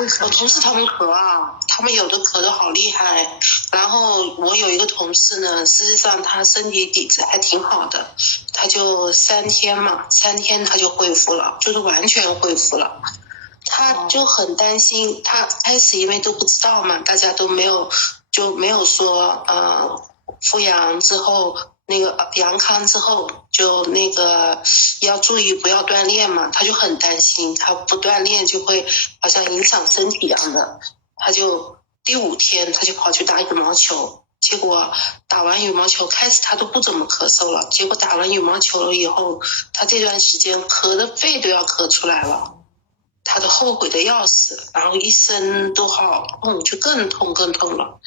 会咳。我同事他们咳啊，他们有的咳得好厉害。然后我有一个同事呢，事实上他身体底子还挺好的，他就3天嘛，3天他就恢复了，就是完全恢复了。他就很担心，他开始因为都不知道嘛，大家都没有说复阳之后那个阳康之后就那个要注意不要锻炼嘛，他就很担心，他不锻炼就会好像影响身体一样的。他就第5天他就跑去打羽毛球，结果打完羽毛球开始他都不怎么咳嗽了，结果打完羽毛球了以后，他这段时间咳的肺都要咳出来了，他都后悔的要死，然后一身都好痛，就更痛了。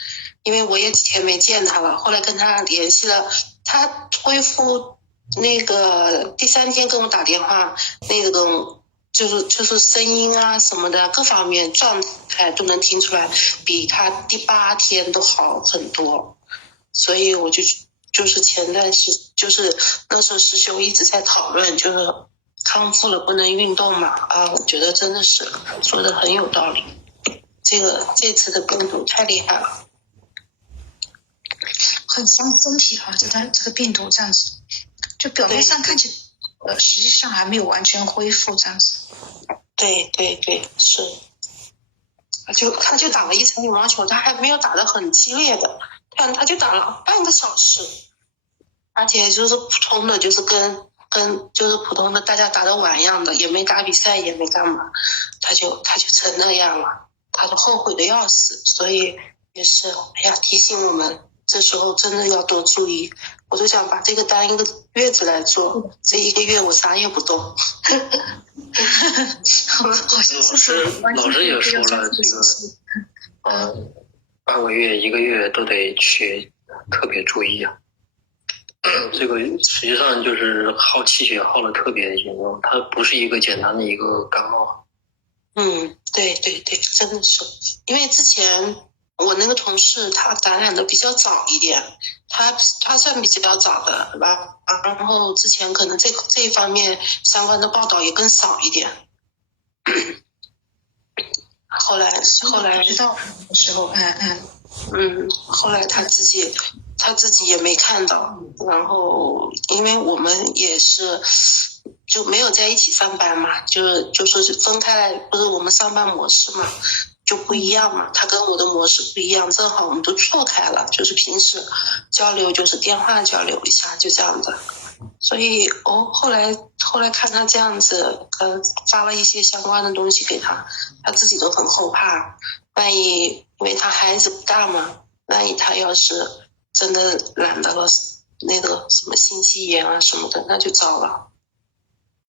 因为我也几天没见他了，后来跟他联系了，他恢复那个第3天跟我打电话，那个就是声音啊什么的各方面状态都能听出来，比他第8天都好很多。所以我就是前段时就是那时候师兄一直在讨论，就是康复了不能运动嘛，我觉得真的是说的很有道理。这次的病毒太厉害了，很伤身体啊！这个病毒这样子，就表面上看起来，实际上还没有完全恢复这样子。对，是。他就打了1场羽毛球，他还没有打得很激烈的，他就打了半个小时，而且就是普通的，就是跟就是普通的大家打得碗一样的，也没打比赛，也没干嘛，他就成那样了，他就后悔的要死。所以也是提醒我们这时候真的要多注意。我就想把这个当一个月子来做，这1个月我啥也不动。老师也说了，这个半个月1个月都得去特别注意啊。这个实际上就是耗气血耗的特别严重，它不是一个简单的一个感冒。对，真的是，因为之前我那个同事他感染的比较早一点，他算比较早的，对吧？然后之前可能这一方面相关的报道也更少一点。后来知道的时候，后来他自己也没看到，然后因为我们也是就没有在一起上班嘛，就是分开来，不是我们上班模式嘛就不一样嘛，他跟我的模式不一样，正好我们都错开了，就是平时交流就是电话交流一下，就这样的。所以后来看他这样子，发了一些相关的东西给他，他自己都很后怕，万一因为他孩子不大嘛，万一他要是真的染到了那个什么心肌炎啊什么的，那就糟了。